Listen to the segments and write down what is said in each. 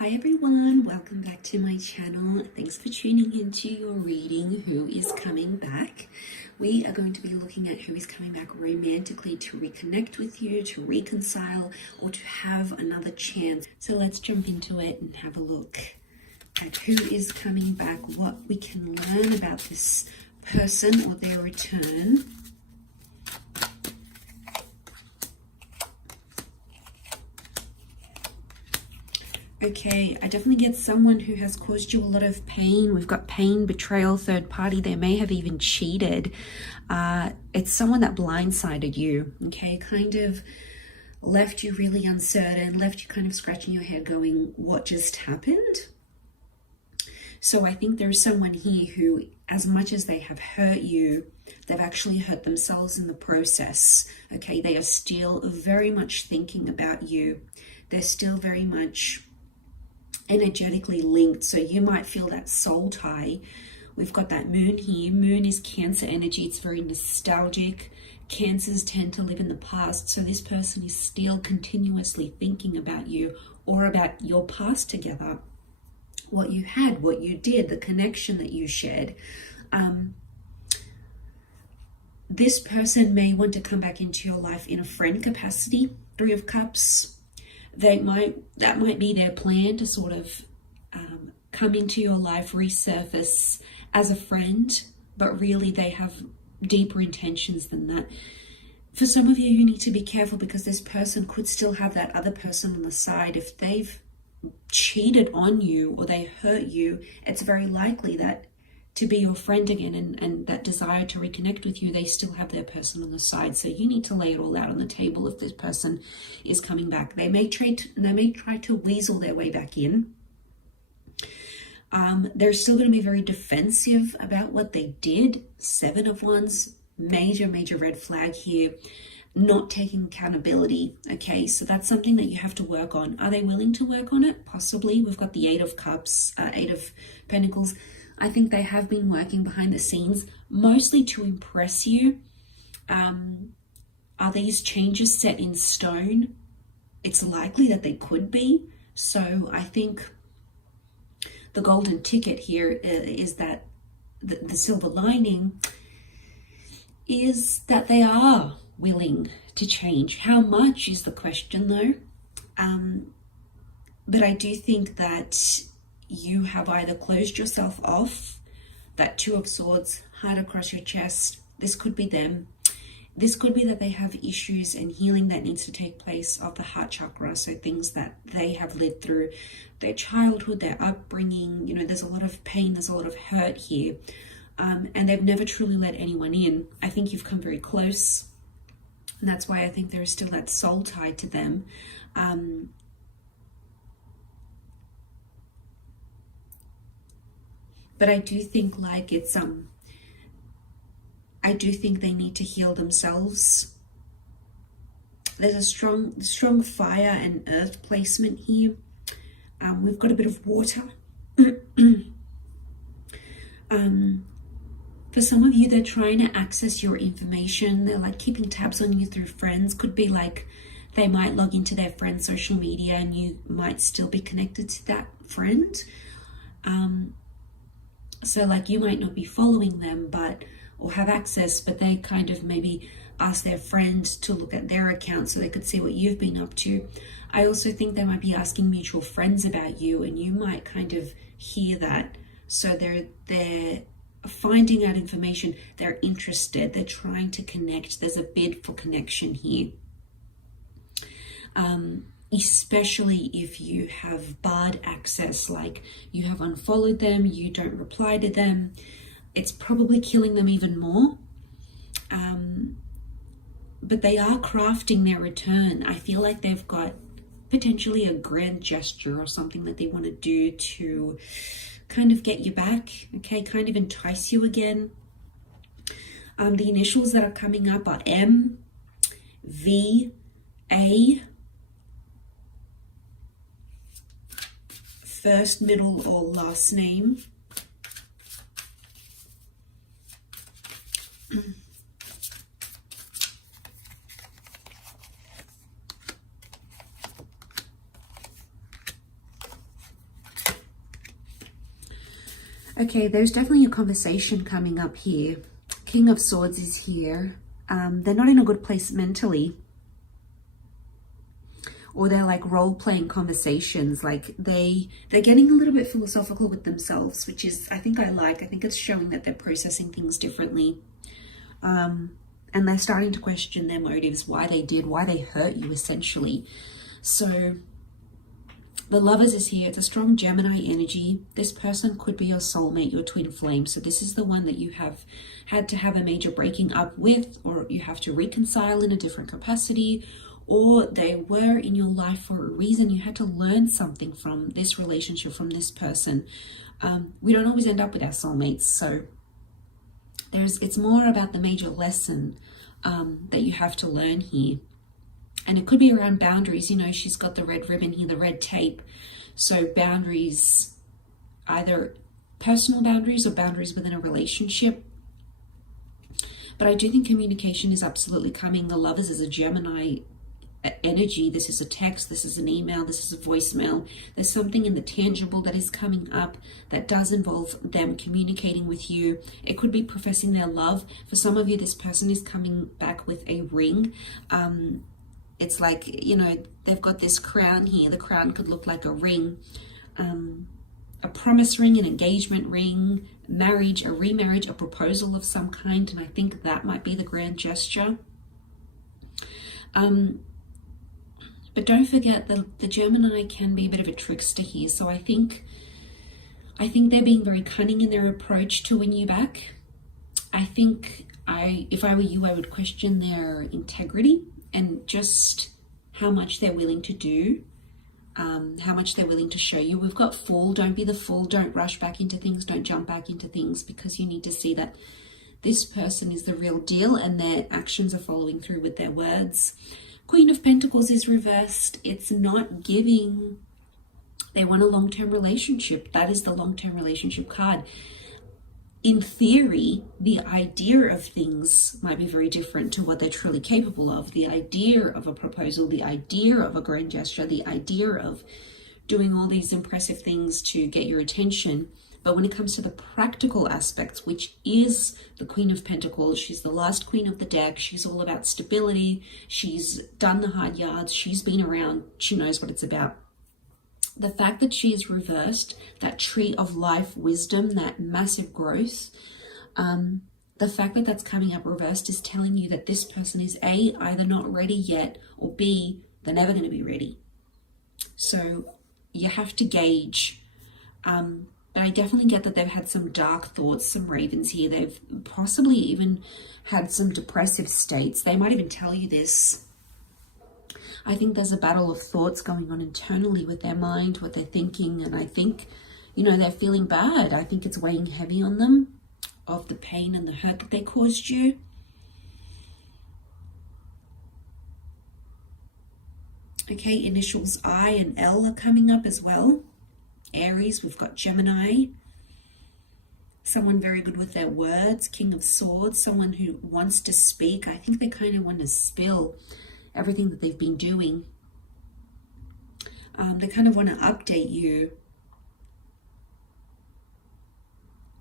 Hi everyone, welcome back to my channel. Thanks for tuning into your reading, Who is Coming Back. We are going to be looking at who is coming back romantically to reconnect with you, to reconcile, or to have another chance. So let's jump into it and have a look at who is coming back, what we can learn about this person or their return. Okay, I definitely get someone who has caused you a lot of pain. We've got pain, betrayal, third party. They may have even cheated. It's someone that blindsided you, okay? Kind of left you really uncertain, left you kind of scratching your head going, what just happened? So I think there's someone here who, as much as they have hurt you, they've actually hurt themselves in the process, okay? They are still very much thinking about you. They're still very much energetically linked, so you might feel that soul tie. We've got that moon here. Moon is Cancer energy. It's very nostalgic. Cancers tend to live in the past, so this person is still continuously thinking about you or about your past together, what you had, what you did, the connection that you shared. This person may want to come back into your life in a friend capacity. Three of Cups. That might be their plan to sort of come into your life, resurface as a friend, but really they have deeper intentions than that. For some of you, you need to be careful because this person could still have that other person on the side. If they've cheated on you or they hurt you, it's very likely that to be your friend again and that desire to reconnect with you, they still have their person on the side. So you need to lay it all out on the table if this person is coming back. They may try to weasel their way back in. They're still going to be very defensive about what they did. Seven of Wands, major red flag here. Not taking accountability. Okay, so that's something that you have to work on. Are they willing to work on it? Possibly. We've got the Eight of Cups, Eight of Pentacles. I think they have been working behind the scenes, mostly to impress you. Are these changes set in stone? It's likely that they could be. So I think the golden ticket here is that the silver lining is that they are willing to change. How much is the question though? But I do think that you have either closed yourself off, that Two of Swords, heart across your chest. This could be them. This could be that they have issues and healing that needs to take place of the heart chakra. So things that they have lived through, their childhood, their upbringing. You know, there's a lot of pain, there's a lot of hurt here. And they've never truly let anyone in. I think you've come very close. And that's why I think there is still that soul tie to them. But I do think like it's I do think they need to heal themselves. There's a strong fire and earth placement here. We've got a bit of water. For some of you, they're trying to access your information. They're like keeping tabs on you through friends. Could be like they might log into their friend's social media and you might still be connected to that friend. So like you might not be following them or have access, but they kind of maybe ask their friend to look at their account so they could see what you've been up to. I also think they might be asking mutual friends about you and you might kind of hear that. So they're finding out information, they're interested, they're trying to connect. There's a bid for connection here. Especially if you have barred access, like you have unfollowed them, you don't reply to them, it's probably killing them even more. But they are crafting their return. I feel like they've got potentially a grand gesture or something that they want to do to kind of get you back, okay, kind of entice you again. The initials that are coming up are M, V, A, first, middle, or last name. Okay, there's definitely a conversation coming up here. King of Swords is here. They're not in a good place mentally. Or they're like role-playing conversations. Like they're getting a little bit philosophical with themselves, which is, I think I think it's showing that they're processing things differently. And they're starting to question their motives, why they hurt you, essentially. So the Lovers is here. It's a strong Gemini energy. This person could be your soulmate, your twin flame. So this is the one that you have had to have a major breaking up with, or you have to reconcile in a different capacity, or they were in your life for a reason. You had to learn something from this relationship, from this person. We don't always end up with our soulmates. So it's more about the major lesson that you have to learn here. And it could be around boundaries. You know, she's got the red ribbon here, the red tape. So boundaries, either personal boundaries or boundaries within a relationship. But I do think communication is absolutely coming. The Lovers is a Gemini energy. This is a text, this is an email, this is a voicemail. There's something in the tangible that is coming up that does involve them communicating with you. It could be professing their love. For some of you, this person is coming back with a ring. It's like, you know, they've got this crown here. The crown could look like a ring, a promise ring, an engagement ring, marriage, a remarriage, a proposal of some kind. And I think that might be the grand gesture. But don't forget that the Gemini can be a bit of a trickster here. So I think they're being very cunning in their approach to win you back. I think if I were you, I would question their integrity and just how much they're willing to do, how much they're willing to show you. We've got Fool. Don't be the fool. Don't rush back into things. Don't jump back into things, because you need to see that this person is the real deal and their actions are following through with their words. Queen of Pentacles is reversed. It's not giving. They want a long-term relationship. That is the long-term relationship card. In theory, the idea of things might be very different to what they're truly capable of. The idea of a proposal, the idea of a grand gesture, the idea of doing all these impressive things to get your attention. But when it comes to the practical aspects, which is the Queen of Pentacles, she's the last queen of the deck. She's all about stability. She's done the hard yards. She's been around. She knows what it's about. The fact that she is reversed, that tree of life wisdom, that massive growth, the fact that that's coming up reversed is telling you that this person is A, either not ready yet, or B, they're never going to be ready. So you have to gauge. But I definitely get that they've had some dark thoughts, some ravens here. They've possibly even had some depressive states. They might even tell you this. I think there's a battle of thoughts going on internally with their mind, what they're thinking. And I think, you know, they're feeling bad. I think it's weighing heavy on them, of the pain and the hurt that they caused you. Okay, initials I and L are coming up as well. Aries, we've got Gemini. Someone very good with their words. King of Swords, someone who wants to speak. I think they kind of want to spill everything that they've been doing. They kind of want to update you.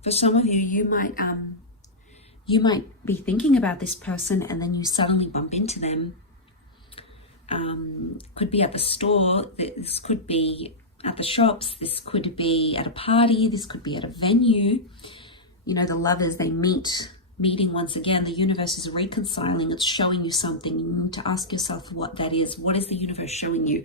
For some of you, you might be thinking about this person and then you suddenly bump into them. Could be at the store. This could be at the shops. This could be at a party. This could be at a venue. You know, the lovers, they meeting once again. The universe is reconciling. It's showing you something. You need to ask yourself what that is. What is the universe showing you?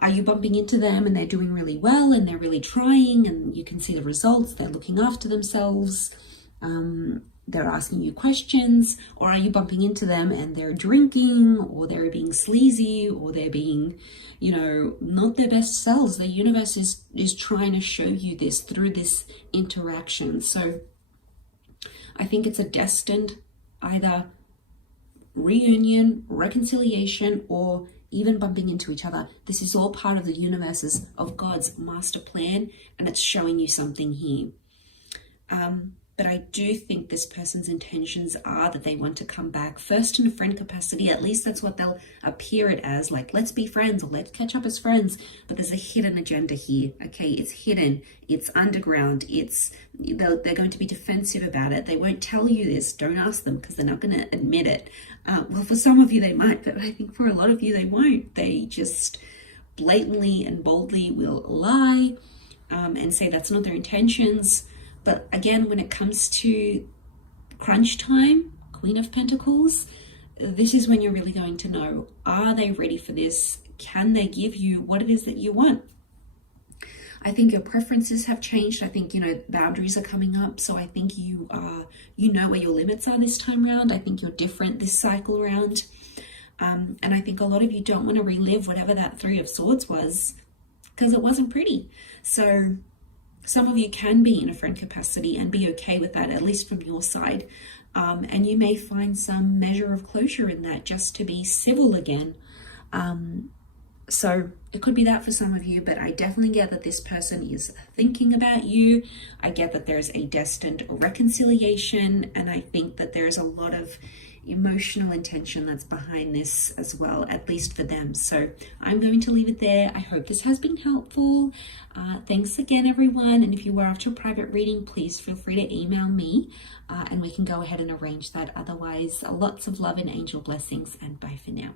Are you bumping into them and they're doing really well and they're really trying and you can see the results? They're looking after themselves. They're asking you questions. Or are you bumping into them and they're drinking, or they're being sleazy, or they're being, you know, not their best selves? The universe is trying to show you this through this interaction. So I think it's a destined either reunion, reconciliation, or even bumping into each other. This is all part of the universe's, of God's master plan, and it's showing you something here. but I do think this person's intentions are that they want to come back first in a friend capacity. At least that's what they'll appear it as, like, let's be friends or let's catch up as friends. But there's a hidden agenda here, okay? It's hidden, it's underground, they're going to be defensive about it. They won't tell you this. Don't ask them, because they're not going to admit it. Well, for some of you they might, but I think for a lot of you they won't. They just blatantly and boldly will lie and say that's not their intentions. But again, when it comes to crunch time, Queen of Pentacles, this is when you're really going to know, are they ready for this? Can they give you what it is that you want? I think your preferences have changed. I think, boundaries are coming up. So I think you know where your limits are this time around. I think you're different this cycle around. And I think a lot of you don't want to relive whatever that Three of Swords was, because it wasn't pretty. So some of you can be in a friend capacity and be okay with that, at least from your side. And you may find some measure of closure in that, just to be civil again. So it could be that for some of you, but I definitely get that this person is thinking about you. I get that there's a destined reconciliation, and I think that there's a lot of emotional intention that's behind this as well, at least for them. So I'm going to leave it there. I hope this has been helpful. Thanks again, everyone. And if you were after a private reading, please feel free to email me and we can go ahead and arrange that. Otherwise, lots of love and angel blessings, and bye for now.